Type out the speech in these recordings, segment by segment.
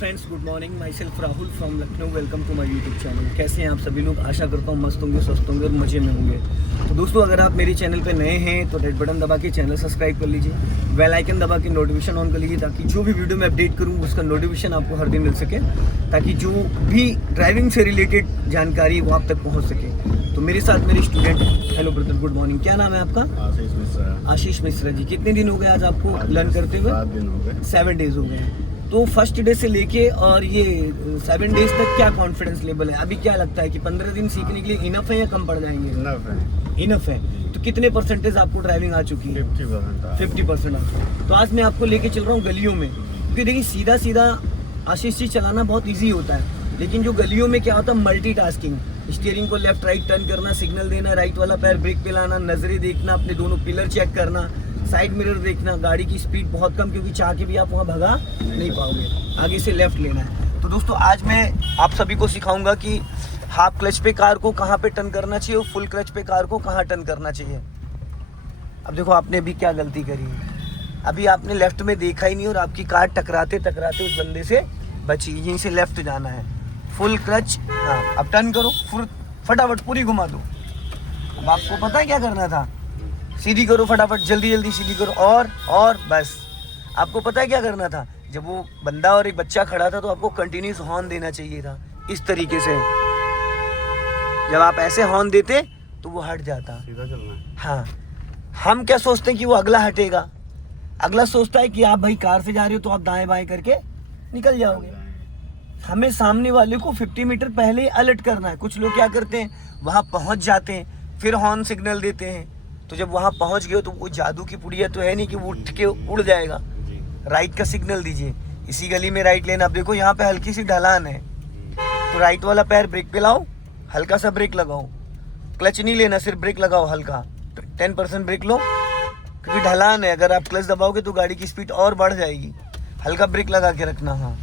Friends, good morning. Myself Rahul from Lucknow. Welcome to my YouTube channel. कैसे हैं आप सभी लोग? आशा करता हूँ मस्त होंगे, स्वस्थ होंगे और मज़े में होंगे। तो दोस्तों, अगर आप मेरे चैनल पे नए हैं तो रेड बटन दबा के चैनल सब्सक्राइब कर लीजिए, बेल आइकन दबा के नोटिफिकेशन ऑन कर लीजिए, ताकि जो भी वीडियो मैं अपडेट करूँ उसका नोटिफिकेशन आपको हर दिन मिल सके, ताकि जो भी ड्राइविंग से रिलेटेड जानकारी वो आप तक पहुँच सके। तो मेरे साथ मेरे student. Hello brother, good morning. क्या नाम है आपका? आशीष मिश्रा। आशीष मिश्रा जी। कितने दिन हो गए आज आपको लर्न करते हुए? 7 दिन हो गए। 7 डेज हो गए। तो फर्स्ट डे से लेके और ये 7 डेज तक क्या कॉन्फिडेंस लेवल है? अभी क्या लगता है कि 15 दिन सीखने के लिए इनफ है या कम पड़ जाएंगे? इनफ है। तो कितने परसेंटेज आपको ड्राइविंग आ चुकी है? 50% आ चुकी है। तो आज मैं आपको लेके चल रहा हूँ गलियों में, क्योंकि देखिए सीधा सीधा आशीष जी चलाना बहुत ईजी होता है, लेकिन जो गलियों में क्या होता है, मल्टीटास्किंग। स्टीयरिंग को लेफ्ट राइट टर्न करना, सिग्नल देना, राइट वाला पैर ब्रेक पे लाना, नजरें देखना, अपने दोनों पिलर चेक करना, साइड मिरर देखना, गाड़ी की स्पीड बहुत कम, क्योंकि चाह के भी आप वहाँ भगा नहीं पाओगे, आगे से लेफ्ट लेना है। तो दोस्तों, आज मैं आप सभी को सिखाऊंगा कि हाफ क्लच पे कार को कहाँ पे टर्न करना चाहिए और फुल क्लच पे कार को कहाँ टर्न करना चाहिए। अब देखो, आपने अभी क्या गलती करी है। अभी आपने लेफ्ट में देखा ही नहीं और आपकी कार टकराते टकराते उस बंदे से बची। यहीं से लेफ्ट जाना है, फुल क्लच। हाँ, अब टर्न करो, फटाफट पूरी घुमा दो। अब आपको पता है क्या करना था? सीधी करो फटाफट, जल्दी जल्दी सीधी करो, और बस। आपको पता है क्या करना था? जब वो बंदा और एक बच्चा खड़ा था तो आपको कंटिन्यूस हॉर्न देना चाहिए था, इस तरीके से। जब आप ऐसे हॉर्न देते तो वो हट जाता। सीधा चलना है। हाँ, हम क्या सोचते हैं कि वो अगला हटेगा। अगला सोचता है कि आप भाई कार से जा रहे हो तो आप दाएं बाएं करके निकल जाओगे। हमें सामने वाले को 50 मीटर पहले ही अलर्ट करना है। कुछ लोग क्या करते हैं, वहाँ पहुँच जाते हैं, फिर हॉर्न सिग्नल देते हैं। तो जब वहाँ पहुँच गए तो वो जादू की पुड़िया तो है नहीं कि वो उठ के उड़ जाएगा। राइट का सिग्नल दीजिए, इसी गली में राइट लेना। अब देखो, यहाँ पे हल्की सी ढलान है, तो राइट वाला पैर ब्रेक पे लाओ, हल्का सा ब्रेक लगाओ। क्लच नहीं लेना, सिर्फ ब्रेक लगाओ हल्का। 10% ब्रेक लो, क्योंकि ढलान है। अगर आप क्लच दबाओगे तो गाड़ी की स्पीड और बढ़ जाएगी। हल्का ब्रेक लगा के रखना। हाँ,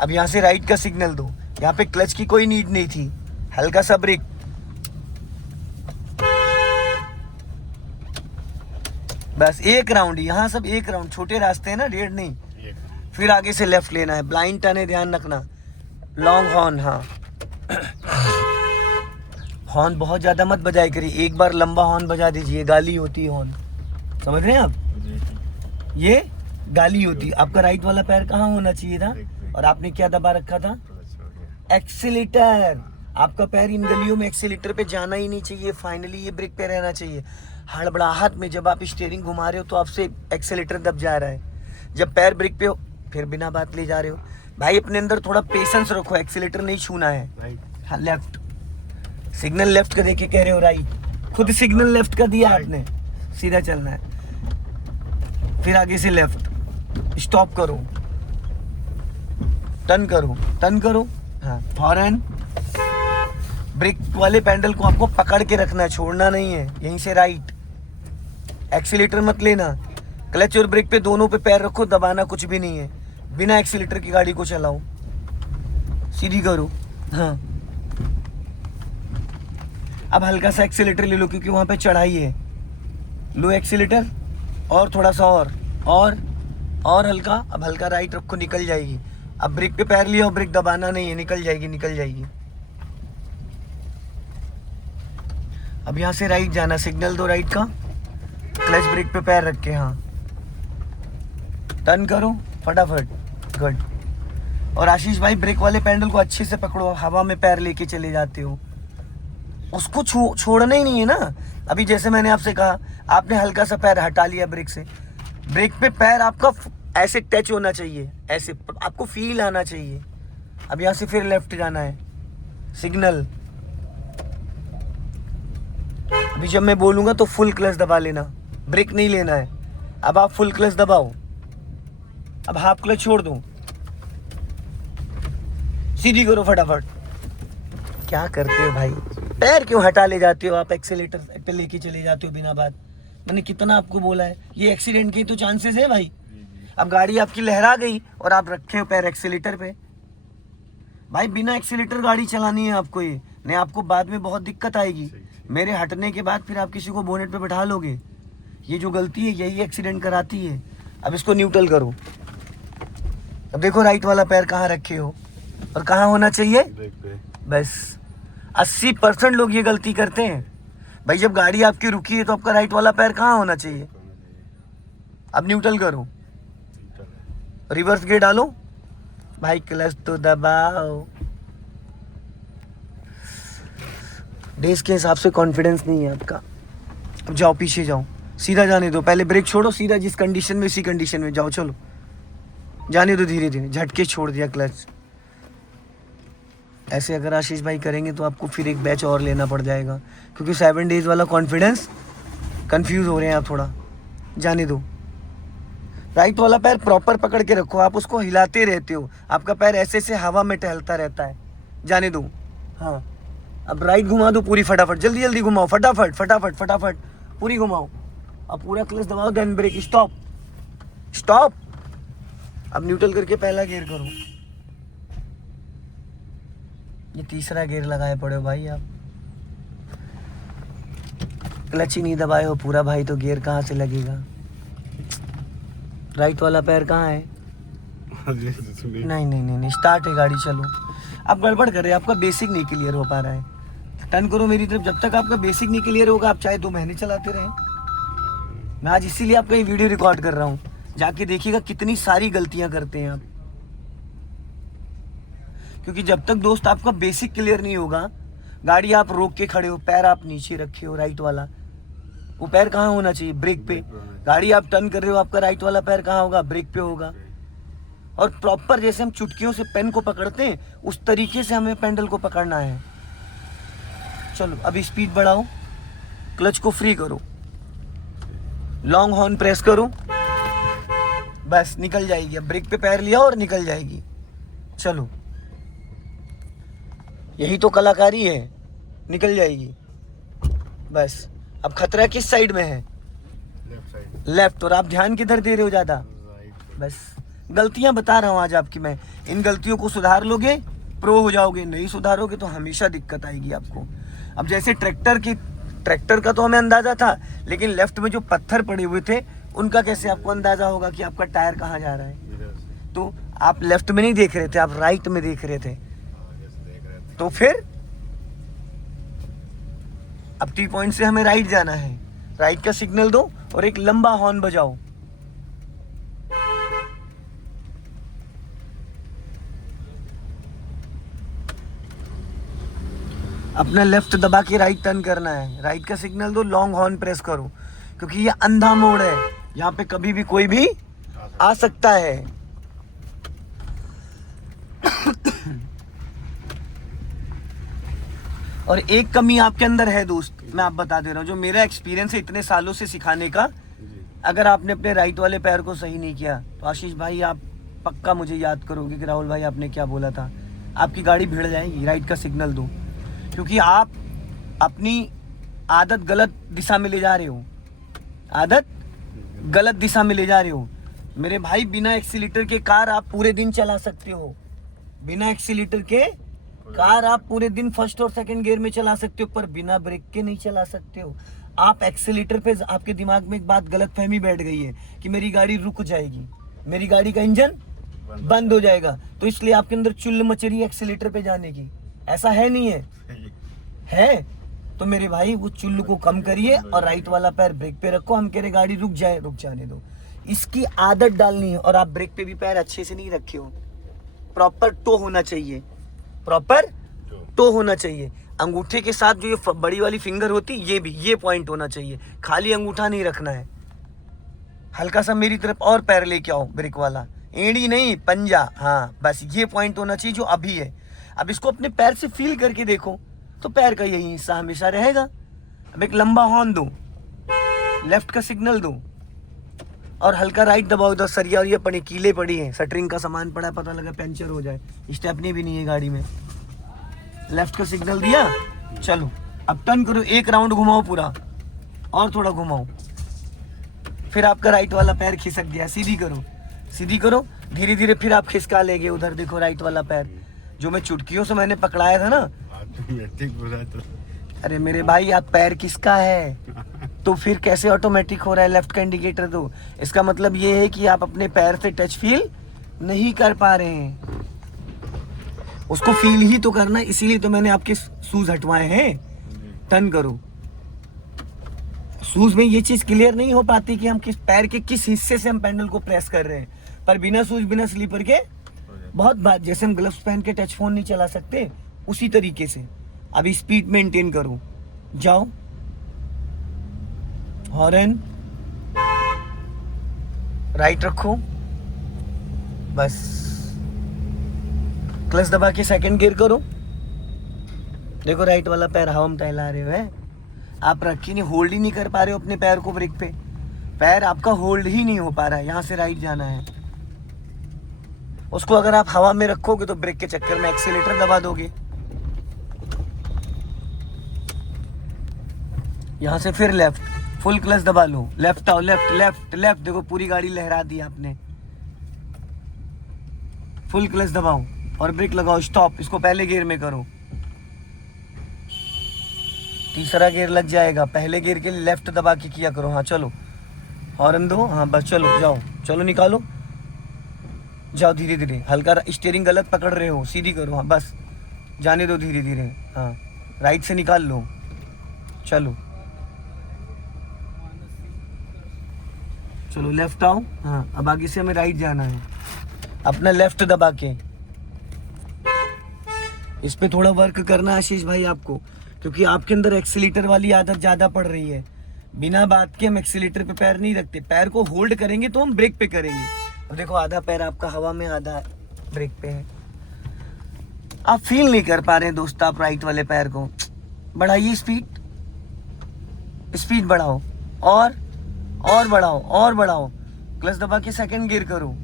अब यहाँ से राइट का सिग्नल दो। यहाँ पे क्लच की कोई नीड नहीं थी, हल्का सा ब्रेक। बस एक राउंड, यहाँ सब एक राउंड, छोटे रास्ते हैं ना, 1.5 नहीं। फिर आगे से लेफ्ट लेना है, ब्लाइंड टर्न है, ध्यान रखना। Long horn. हाँ, हॉर्न बहुत ज़्यादा मत बजाए करिए, एक बार लंबा हॉर्न बजा दीजिए, गाली होती है हॉर्न। समझ रहे हैं आप? ये गाली होती है। आपका राइट वाला पैर कहाँ होना चाहिए था और आपने क्या दबा रखा था? एक्सीलेटर। आपका पैर इन गलियों में एक्सीलेटर पे जाना ही नहीं चाहिए। फाइनली ये ब्रेक पे रहना चाहिए। हड़बड़ाहट में जब आप स्टीयरिंग घुमा रहे हो तो आपसे एक्सीलेटर दब जा रहा है। जब पैर ब्रेक पे हो फिर बिना बात ले जा रहे हो। भाई, अपने अंदर थोड़ा पेशेंस रखो, एक्सीलेटर नहीं छूना है। हाँ, लेफ्ट सिग्नल लेफ्ट का देके कह रहे हो राइट, खुद सिग्नल लेफ्ट का दिया आपने, सीधा चलना है। फिर आगे से लेफ्ट, स्टॉप करो, टर्न करो, टर्न करो। हाँ, हॉर्न। ब्रेक वाले पैडल को आपको पकड़ के रखना है, छोड़ना नहीं है। यहीं से राइट, एक्सीलेटर मत लेना। क्लच और ब्रेक पे दोनों पे पैर रखो, दबाना कुछ भी नहीं है। बिना एक्सीलेटर की गाड़ी को चलाओ, सीधी करो। हाँ, अब हल्का सा एक्सीलेटर ले लो, क्योंकि वहाँ पे चढ़ाई है। लो एक्सीलेटर, और थोड़ा सा और हल्का। अब हल्का राइट रखो, निकल जाएगी। अब ब्रेक पे पैर लिया और ब्रेक दबाना नहीं है, निकल जाएगी, निकल जाएगी। अब यहाँ से राइट जाना, सिग्नल दो राइट का, क्लच ब्रेक पे पैर रख के। हाँ, टर्न करो फटाफट, गुड। और आशीष भाई, ब्रेक वाले पैडल को अच्छे से पकड़ो, हवा में पैर लेके चले जाते हो, उसको छोड़ना ही नहीं है ना। अभी जैसे मैंने आपसे कहा, आपने हल्का सा पैर हटा लिया ब्रेक से, ब्रेक पे पैर आपका ऐसे टच होना चाहिए, ऐसे आपको फील आना चाहिए। अब यहाँ से फिर लेफ्ट जाना है, सिग्नल। अभी जब मैं बोलूँगा तो फुल क्लच दबा लेना, ब्रेक नहीं लेना है। अब आप फुल क्लच दबाओ, अब हाफ क्लच छोड़ दो, सीधी करो फटाफट। क्या करते हो भाई? पैर क्यों हटा ले जाते हो आप? एक्सीलेटर पे लेके चले जाते हो बिना बात। मैंने कितना आपको बोला है, ये एक्सीडेंट की तो चांसेस है भाई। अब गाड़ी आपकी लहरा गई और आप रखे हो पैर एक्सीलेटर पे। भाई, बिना एक्सीलेटर गाड़ी चलानी है आपको, ये नहीं आपको बाद में बहुत दिक्कत आएगी। मेरे हटने के बाद फिर आप किसी को बोनेट पे बैठा लोगे। ये जो गलती है यही एक्सीडेंट कराती है। अब इसको न्यूट्रल करो, अब देखो राइट वाला पैर कहाँ रखे हो और कहाँ होना चाहिए, बस 80% लोग ये गलती करते हैं भाई। जब गाड़ी आपकी रुकी है तो आपका राइट वाला पैर कहाँ होना चाहिए। अब न्यूट्रल करो, रिवर्स गियर डालो भाई, क्लच तो दबाओ। डेज के हिसाब से कॉन्फिडेंस नहीं है आपका। अब जाओ पीछे जाओ, सीधा जाने दो, पहले ब्रेक छोड़ो, सीधा जिस कंडीशन में इसी कंडीशन में जाओ। चलो जाने दो धीरे धीरे, झटके छोड़ दिया क्लच। ऐसे अगर आशीष भाई करेंगे तो आपको फिर एक बैच और लेना पड़ जाएगा, क्योंकि 7 डेज वाला कॉन्फिडेंस, कंफ्यूज हो रहे हैं आप थोड़ा। जाने दो, राइट वाला पैर प्रॉपर पकड़ के रखो, आप उसको हिलाते रहते हो, आपका पैर ऐसे ऐसे हवा में टहलता रहता है। जाने दो, हाँ। अब राइट घुमा दो पूरी, फटाफट जल्दी जल्दी घुमाओ, फटाफट फटाफट फटाफट पूरी घुमाओ। अब पूरा क्लच दबाओ, देन ब्रेक, स्टॉप स्टॉप। अब न्यूट्रल करके पहला गियर करो। ये तीसरा गियर लगाए पड़े हो भाई आप, क्लच ही नहीं दबाए हो पूरा भाई, तो गियर कहाँ से लगेगा। राइट वाला पैर कहाँ है, नहीं नहीं नहीं नहीं, स्टार्ट है गाड़ी, चलो। आप गड़बड़ कर रहे हैं, आपका बेसिक नहीं क्लियर हो पा रहा है। टर्न करो मेरी तरफ, जब तक आपका बेसिक नहीं क्लियर होगा आप चाहे 2 महीने चलाते रहें। मैं आज इसीलिए आपका ये वीडियो रिकॉर्ड कर रहा हूँ, जाके देखिएगा कितनी सारी गलतियां करते हैं आप। क्योंकि जब तक दोस्त आपका बेसिक क्लियर नहीं होगा, गाड़ी आप रोक के खड़े हो, पैर आप नीचे रखे हो, राइट वाला वो पैर कहाँ होना चाहिए, ब्रेक पे। गाड़ी आप टर्न कर रहे हो, आपका राइट वाला पैर कहाँ होगा, ब्रेक पे होगा। और प्रॉपर जैसे हम चुटकियों से पेन को पकड़ते हैं उस तरीके से हमें पैडल को पकड़ना है। चलो अभी स्पीड बढ़ाओ, क्लच को फ्री करो, लॉन्ग हॉर्न प्रेस करो, बस निकल जाएगी। अब ब्रेक पे पैर लिया और निकल जाएगी। चलो यही तो कलाकारी है, निकल जाएगी बस। अब खतरा किस साइड में है, लेफ्ट। और आप ध्यान किधर दे रहे हो ज्यादा, बस। गलतियां बता रहा हूं आज आपकी मैं, इन गलतियों को सुधार लोगे प्रो हो जाओगे, नहीं सुधारोगे तो हमेशा दिक्कत आएगी आपको। अब जैसे ट्रैक्टर का तो हमें अंदाजा था, लेकिन लेफ्ट में जो पत्थर पड़े हुए थे उनका कैसे आपको अंदाजा होगा कि आपका टायर कहाँ जा रहा है। तो आप लेफ्ट में नहीं देख रहे थे, आप राइट में देख रहे थे। तो फिर अब टी पॉइंट से हमें राइट जाना है, राइट का सिग्नल दो और एक लंबा हॉर्न बजाओ। अपना लेफ्ट दबा के राइट टर्न करना है, राइट का सिग्नल दो, लॉन्ग हॉर्न प्रेस करो, क्योंकि ये अंधा मोड़ है, यहाँ पे कभी भी कोई भी आ सकता है। और एक कमी आपके अंदर है दोस्त, मैं आप बता दे रहा हूँ, जो मेरा एक्सपीरियंस है इतने सालों से सिखाने का। अगर आपने अपने राइट वाले पैर को सही नहीं किया तो आशीष भाई आप पक्का मुझे याद करोगे कि राहुल भाई आपने क्या बोला था, आपकी गाड़ी भिड़ जाएगी। राइट का सिग्नल दो, क्योंकि आप अपनी आदत गलत दिशा में ले जा रहे हो, आदत गलत दिशा में ले जा रहे हो मेरे भाई। बिना एक्सीलेटर के कार आप पूरे दिन चला सकते हो, बिना एक्सीलेटर के कार आप पूरे दिन फर्स्ट और सेकंड गियर में चला सकते हो, पर बिना ब्रेक के नहीं चला सकते हो। आप एक्सीलेटर पे, आपके दिमाग में एक बात गलत फहमी बैठ गई है कि मेरी गाड़ी रुक जाएगी, मेरी गाड़ी का इंजन बंद हो जाएगा, तो इसलिए आपके अंदर चुल्ल मच रही है एक्सीलेटर पे जाने की। ऐसा है नहीं है तो मेरे भाई वो चुल्लू को कम करिए और राइट वाला पैर ब्रेक पे रखो। हम कह रहे गाड़ी रुक जाए, रुक जाने दो, इसकी आदत डालनी है। और आप ब्रेक पे भी पैर अच्छे से नहीं रखे हो, प्रॉपर टो होना चाहिए, प्रॉपर टो होना चाहिए। अंगूठे के साथ जो ये बड़ी वाली फिंगर होती है, ये भी ये पॉइंट होना चाहिए, खाली अंगूठा नहीं रखना है। हल्का सा मेरी तरफ और पैर लेके आओ, ब्रेक वाला, एड़ी नहीं पंजा, हाँ बस ये पॉइंट होना चाहिए जो अभी है। अब इसको अपने पैर से फील करके देखो तो पैर का यही हिस्सा हमेशा रहेगा। अब एक लंबा हॉर्न दो, लेफ्ट का सिग्नल दो और हल्का राइट दबाओ। इधर सरिया और ये पड़ी कीले पड़ी है, शटरिंग का सामान पड़ा है, पता लगा पंचर हो जाए, स्टेपनी भी नहीं है गाड़ी में। लेफ्ट का सिग्नल दिया, चलो अब टर्न करो, एक राउंड घुमाओ पूरा और थोड़ा घुमाओ, फिर आपका राइट वाला पैर खिसक गया। सीधी करो, सीधी करो, धीरे धीरे फिर आप खिसका लेंगे। उधर देखो राइट वाला पैर जो मैं चुटकियों से मैंने पकड़ाया था ना। अरे मेरे भाई आप पैर किसका है तो फिर कैसे ऑटोमेटिक हो रहा है। लेफ्ट का इंडिकेटर दो, इसका मतलब ये है कि आप अपने पैर से टच फील नहीं कर पा रहे हैं, उसको फील ही तो करना, इसीलिए तो मैंने आपके शूज हटवाए हैं। टर्न करो। शूज में ये चीज क्लियर नहीं हो पाती कि हम किस पैर के किस हिस्से से हम पैडल को प्रेस कर रहे हैं, पर बिना शूज बिना स्लीपर के बहुत बात, जैसे हम ग्लव्स पहन के टच फोन नहीं चला सकते उसी तरीके से। अभी स्पीड मेंटेन करो, जाओ, हॉर्न राइट रखो, बस क्लच दबा के सेकंड गियर करो। देखो राइट वाला पैर हवा में टहला रहे हो, है आप रखी नहीं, होल्ड ही नहीं कर पा रहे हो अपने पैर को ब्रेक पे, पैर आपका होल्ड ही नहीं हो पा रहा है। यहाँ से राइट जाना है, उसको अगर आप हवा में रखोगे तो ब्रेक के चक्कर में एक्सीलेटर दबा दोगे। यहाँ से फिर लेफ्ट, फुल क्लच दबा लो, लेफ्ट आओ, लेफ्ट लेफ्ट लेफ्ट, देखो पूरी गाड़ी लहरा दी आपने। फुल क्लच दबाओ और ब्रेक लगाओ, स्टॉप, इसको पहले गियर में करो, तीसरा गियर लग जाएगा। पहले गियर के लिए लेफ्ट दबा के किया करो। हाँ चलो, हॉर्न दो, हाँ बस चलो, जाओ, चलो निकालो, जाओ धीरे धीरे, हल्का स्टीयरिंग गलत पकड़ रहे हो, सीधी करो, हाँ बस जाने दो धीरे धीरे, हाँ राइट से निकाल लो, चलो चलो लेफ्ट आओ। हाँ अब आगे से हमें राइट जाना है, अपना लेफ्ट दबा के। इस पे थोड़ा वर्क करना आशीष भाई आपको, क्योंकि आपके अंदर एक्सीलेटर वाली आदत ज़्यादा पड़ रही है। बिना बात के हम एक्सीलेटर पे पैर नहीं रखते, पैर को होल्ड करेंगे तो हम ब्रेक पे करेंगे। अब देखो आधा पैर आपका हवा में, आधा ब्रेक पे है, आप फील नहीं कर पा रहे हैं दोस्त आप राइट वाले पैर को। बढ़ाइए स्पीड, स्पीड बढ़ाओ, और बढ़ाओ, और बढ़ाओ, क्लच दबा के सेकंड गियर करो,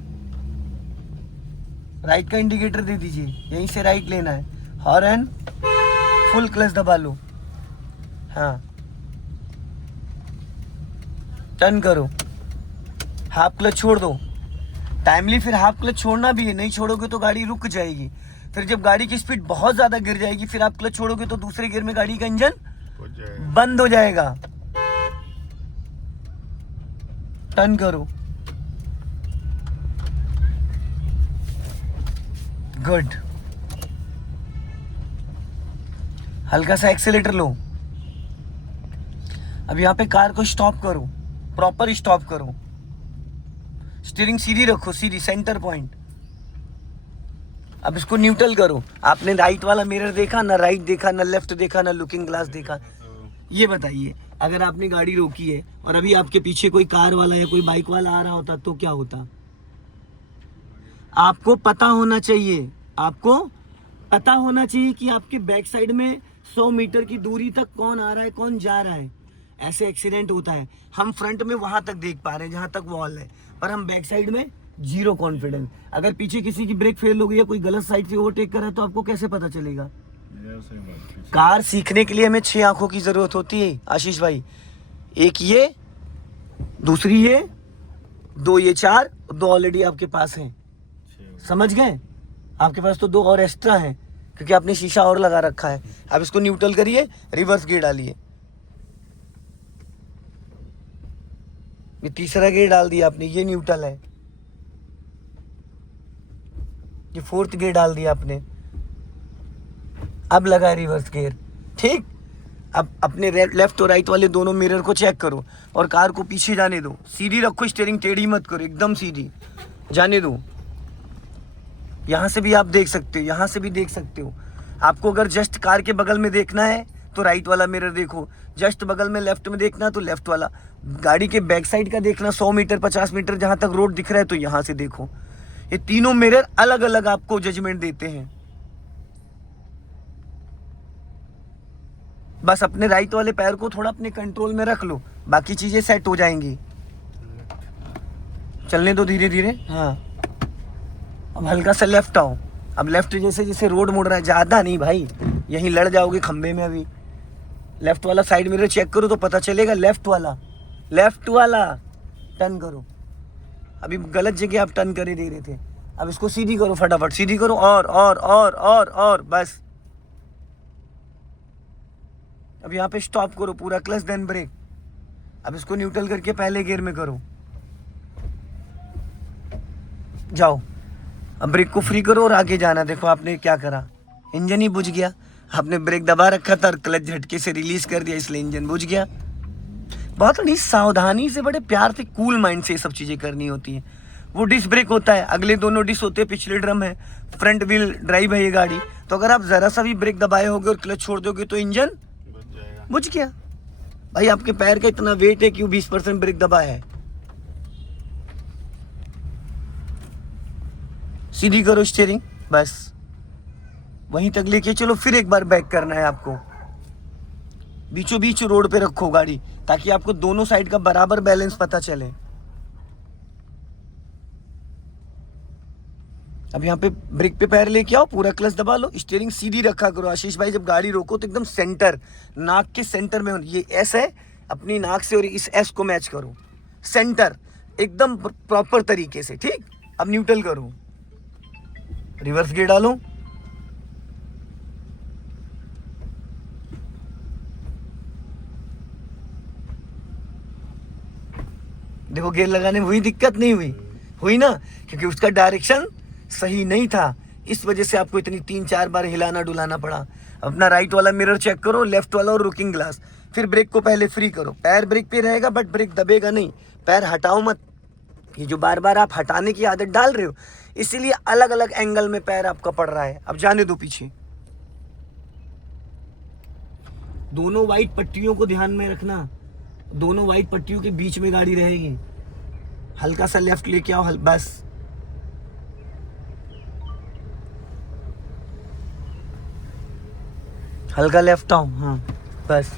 राइट का इंडिकेटर दे दीजिए, यहीं से राइट लेना है, हॉर्न, फुल क्लच दबा लो, हाँ टर्न करो, हाफ क्लच छोड़ दो टाइमली, फिर हाफ क्लच छोड़ना भी है, नहीं छोड़ोगे तो गाड़ी रुक जाएगी। फिर जब गाड़ी की स्पीड बहुत ज़्यादा गिर जाएगी, फिर आप क्लच छोड़ोगे तो दूसरे गियर में गाड़ी का इंजन बंद हो जाएगा। टर्न करो, गुड, हल्का सा एक्सीलेटर लो। अब यहाँ पे कार को स्टॉप करो, प्रॉपर स्टॉप करो, स्टीयरिंग सीधी रखो, सीधी सेंटर पॉइंट। अब इसको न्यूट्रल करो। आपने राइट वाला मिरर देखा ना, राइट देखा ना, लेफ्ट देखा ना, लुकिंग ग्लास देखा। ये बताइए अगर आपने गाड़ी रोकी है और अभी आपके पीछे कोई कार वाला या कोई बाइक वाला आ रहा होता तो क्या होता? आपको पता होना चाहिए, आपको पता होना चाहिए कि आपके बैक साइड में 100 मीटर की दूरी तक कौन आ रहा है, कौन जा रहा है। ऐसे एक्सीडेंट होता है। हम फ्रंट में वहां तक देख पा रहे हैं जहां तक वॉल है, पर हम बैक साइड में जीरो कॉन्फिडेंस। अगर पीछे किसी की ब्रेक फेल हो गई या कोई गलत साइड से ओवरटेक कर रहा है तो आपको कैसे पता चलेगा? कार सीखने के लिए हमें 6 आंखों की जरूरत होती है आशीष भाई। एक ये, दूसरी ये, 2 ये, 4, 2 ऑलरेडी आपके पास हैं। समझ गए? आपके पास तो 2 और एक्स्ट्रा हैं क्योंकि आपने शीशा और लगा रखा है। अब इसको न्यूट्रल करिए, रिवर्स गियर डालिए। ये तीसरा गियर डाल दिया आपने, ये न्यूट्रल है। ये 4th गियर डाल दिया आपने, अब लगा रिवर्स गियर। ठीक, अब अपने लेफ्ट और राइट वाले दोनों मिरर को चेक करो और कार को पीछे जाने दो। सीधी रखो, स्टीयरिंग टेढ़ी मत करो, एकदम सीधी जाने दो। यहाँ से भी आप देख सकते हो, यहाँ से भी देख सकते हो। आपको अगर जस्ट कार के बगल में देखना है तो राइट वाला मिरर देखो, जस्ट बगल में लेफ्ट में देखना तो लेफ्ट वाला। गाड़ी के बैक साइड का देखना, 100 मीटर 50 मीटर जहाँ तक रोड दिख रहा है तो यहाँ से देखो। ये तीनों मिरर अलग अलग आपको जजमेंट देते हैं। बस अपने राइट वाले पैर को थोड़ा अपने कंट्रोल में रख लो, बाकी चीजें सेट हो जाएंगी। चलने दो धीरे धीरे। हाँ, अब हल्का सा लेफ्ट आओ। अब लेफ्ट जैसे जैसे रोड मुड़ रहा है, ज़्यादा नहीं भाई, यहीं लड़ जाओगे खंबे में। अभी लेफ्ट वाला साइड मिरर चेक करो तो पता चलेगा। लेफ्ट वाला टर्न करो। अभी गलत जगह आप टर्न करे दे रहे थे। अब इसको सीधी करो, फटाफट सीधी करो, और बस। अब यहाँ पे स्टॉप करो, पूरा क्लच देन ब्रेक। अब इसको न्यूट्रल करके पहले गियर में करो, जाओ। अब ब्रेक को फ्री करो और आगे जाना। देखो आपने क्या करा, इंजन ही बुझ गया। आपने ब्रेक दबा रखा था और क्लच झटके से रिलीज कर दिया, इसलिए इंजन बुझ गया। बहुत बड़ी सावधानी से, बड़े प्यार से, कूल माइंड से ये सब चीज़ें करनी होती हैं। वो डिस्क ब्रेक होता है, अगले दोनों डिस्क होते हैं, पिछले ड्रम है, फ्रंट व्हील ड्राइव है ये गाड़ी। तो अगर आप ज़रा सा भी ब्रेक दबाए होगे और क्लच छोड़ दोगे तो इंजन बुझ गया। भाई आपके पैर का इतना वेट है कि वो 20% ब्रेक दबाया है। सीधी करो स्टीयरिंग, बस वहीं तक लेके चलो। फिर एक बार बैक करना है आपको, बीचों बीच रोड पे रखो गाड़ी, ताकि आपको दोनों साइड का बराबर बैलेंस पता चले। अब यहाँ पे ब्रेक पे पैर लेके आओ, पूरा क्लच दबा लो, स्टीयरिंग सीधी रखा करो। आशीष भाई जब गाड़ी रोको तो एकदम सेंटर, नाक के सेंटर में हो। ये एस है, अपनी नाक से और इस एस को मैच करो, सेंटर एकदम प्रॉपर तरीके से, ठीक। अब न्यूट्रल करो, रिवर्स गियर डालो, देखो गियर लगाने में हुई दिक्कत, नहीं हुई? हुई ना, क्योंकि उसका डायरेक्शन सही नहीं था, इस वजह से आपको इतनी 3-4 बार हिलाना डुलाना पड़ा। अपना राइट वाला मिरर चेक करो, लेफ्ट वाला और रुकिंग ग्लास। फिर ब्रेक को पहले फ्री करो, पैर ब्रेक पे रहेगा बट ब्रेक दबेगा नहीं, पैर हटाओ मत। ये जो बार बार आप हटाने की आदत डाल रहे हो, इसीलिए अलग अलग एंगल में पैर आपका पड़ रहा है। अब जाने दो पीछे। दोनों वाइट पट्टियों को ध्यान में रखना, दोनों वाइट पट्टियों के बीच में गाड़ी रहेगी। हल्का सा लेफ्ट लेके आओ, बस। हल्का लेफ्ट आओ, हाँ बस।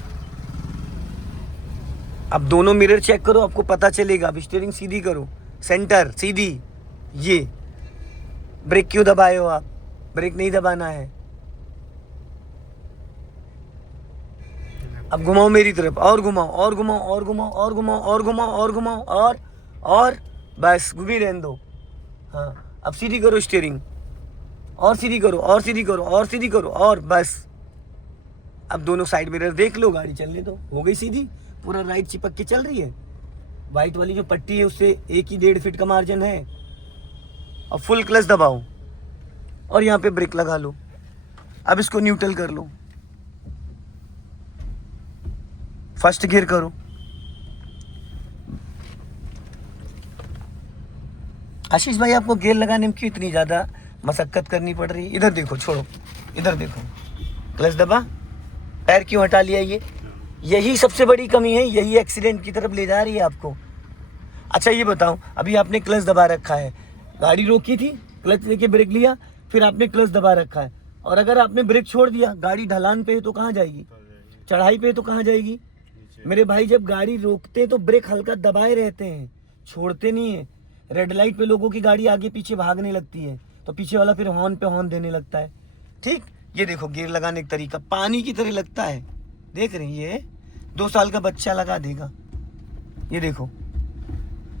अब दोनों मिरर चेक करो, आपको पता चलेगा। अब स्टीयरिंग सीधी करो, सेंटर सीधी। ये ब्रेक क्यों दबाए हो आप? ब्रेक नहीं दबाना है। अब घुमाओ मेरी तरफ, और घुमाओ, और घुमाओ, और घुमाओ, और घुमाओ, और घुमाओ, और घुमाओ, और बस घुमी रहने दो। हाँ अब सीधी करो स्टीयरिंग, और सीधी करो, और सीधी करो, और सीधी करो, और बस। अब दोनों साइड मिरर देख लो, गाड़ी चलने दो, हो गई सीधी। पूरा राइट चिपक के चल रही है। वाइट वाली जो पट्टी है उससे 1.5 फीट का मार्जिन है। अब फुल क्लच दबाओ और यहाँ पे ब्रेक लगा लो। अब इसको न्यूट्रल कर लो, फर्स्ट गियर करो। आशीष भाई आपको गियर लगाने में क्यों इतनी ज़्यादा मशक्कत करनी पड़ रही है? इधर देखो, छोड़ो, इधर देखो, क्लच दबा, पैर क्यों हटा लिया? यही सबसे बड़ी कमी है, यही एक्सीडेंट की तरफ ले जा रही है आपको। अच्छा ये बताओ, अभी आपने क्लच दबा रखा है, गाड़ी रोकी थी, क्लच लेके ब्रेक लिया, फिर आपने क्लच दबा रखा है, और अगर आपने ब्रेक छोड़ दिया, गाड़ी ढलान पे है तो कहाँ जाएगी? चढ़ाई पे तो कहाँ जाएगी? मेरे भाई जब गाड़ी रोकते हैं तो ब्रेक हल्का दबाए रहते हैं, छोड़ते नहीं है। रेड लाइट पे लोगों की गाड़ी आगे पीछे भागने लगती है तो पीछे वाला फिर हॉर्न पे हॉर्न देने लगता है, ठीक। ये देखो गियर लगाने का तरीका पानी की तरह लगता है, देख रहे हैं? ये 2 साल का बच्चा लगा देगा। ये देखो,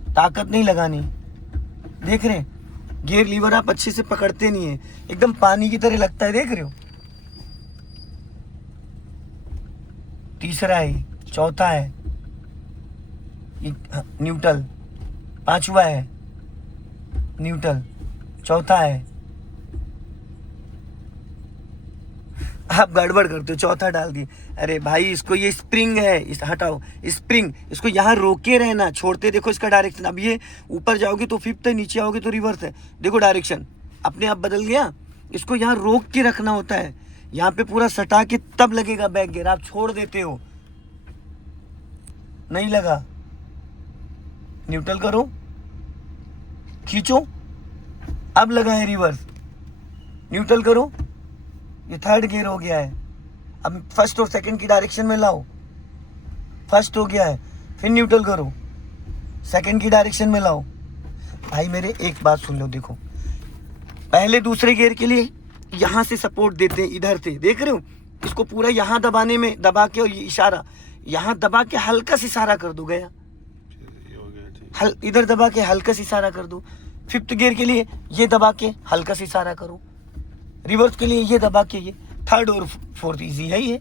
ताकत नहीं लगानी, देख रहे हैं? गियर लीवर आप अच्छे से पकड़ते नहीं है, एकदम पानी की तरह लगता है, देख रहे हो? तीसरा है, चौथा है, ये न्यूट्रल, पांचवा है न्यूट्रल, चौथा है। आप गड़बड़ करते हो, चौथा डाल दिए। अरे भाई इसको, ये स्प्रिंग है, इस हटाओ स्प्रिंग, इसको यहाँ रोके रहना, छोड़ते देखो इसका डायरेक्शन। अब ये ऊपर जाओगे तो फिफ्थ है, नीचे आओगे तो रिवर्स है, देखो डायरेक्शन अपने आप बदल गया। इसको यहाँ रोक के रखना होता है, यहाँ पे पूरा सटा के तब लगेगा बैक गियर, आप छोड़ देते हो, नहीं लगा। न्यूट्रल करो, खींचो, अब लगा है रिवर्स, न्यूट्रल करो, ये थर्ड गियर हो गया है। अब फर्स्ट और सेकंड की डायरेक्शन में लाओ, फर्स्ट हो गया है, फिर न्यूट्रल करो, सेकंड की डायरेक्शन में लाओ। भाई मेरे एक बात सुन लो, देखो पहले दूसरे गियर के लिए यहाँ से सपोर्ट देते हैं, इधर से, देख रहे हो? इसको पूरा यहाँ दबाने में, दबा के, और ये इशारा यहाँ दबा के हल्का सा इशारा कर दो, गया। इधर दबा के हल्का सा इशारा कर दो। फिफ्थ गियर के लिए ये दबा के हल्का सा इशारा करो, रिवर्स के लिए ये दबा के, ये थर्ड और फोर्थ इजी है ये।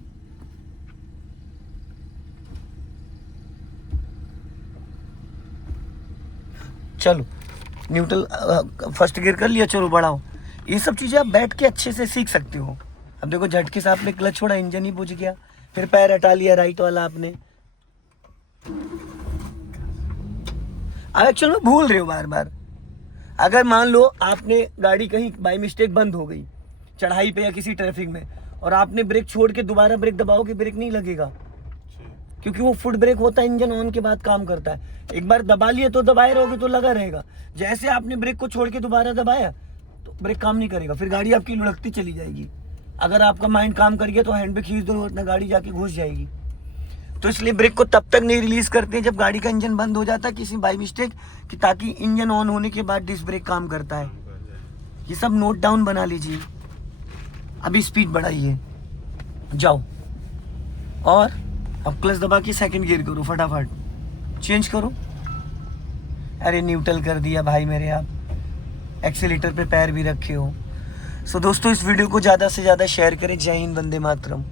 चलो न्यूट्रल फर्स्ट गियर कर लिया, चलो बढ़ाओ। ये सब चीज़ें आप बैठ के अच्छे से सीख सकते हो। अब देखो झटके से आपने क्लच छोड़ा, इंजन ही बुझ गया, फिर पैर हटा लिया राइट वाला आपने। आप एक्चुअल में भूल रहे हो बार बार। अगर मान लो आपने गाड़ी कहीं बाय मिस्टेक बंद हो गई चढ़ाई पे या किसी ट्रैफिक में, और आपने ब्रेक छोड़ के दोबारा ब्रेक दबाओगे, ब्रेक नहीं लगेगा, क्योंकि वो फुट ब्रेक होता है, इंजन ऑन के बाद काम करता है। एक बार दबा लिए तो दबाए रहोगे तो लगा रहेगा। जैसे आपने ब्रेक को छोड़ के दोबारा दबाया तो ब्रेक काम नहीं करेगा, फिर गाड़ी आपकी लुढ़कती चली जाएगी। अगर आपका माइंड काम कर गया तो हैंड पे खींच दो, अपना गाड़ी जाके घुस जाएगी। तो इसलिए ब्रेक को तब तक नहीं रिलीज करते हैं जब गाड़ी का इंजन बंद हो जाता है किसी बाई मिस्टेक, कि ताकि इंजन ऑन होने के बाद डिस्क ब्रेक काम करता है। ये सब नोट डाउन बना लीजिए। अभी स्पीड बढ़ाइए, जाओ, और अब क्लच दबा के सेकंड गियर करो, फटाफट चेंज करो। अरे न्यूट्रल कर दिया भाई मेरे, आप एक्सीलेटर पे पैर भी रखे हो। सो दोस्तों, इस वीडियो को ज़्यादा से ज़्यादा शेयर करें। जय हिंद, वंदे मातरम।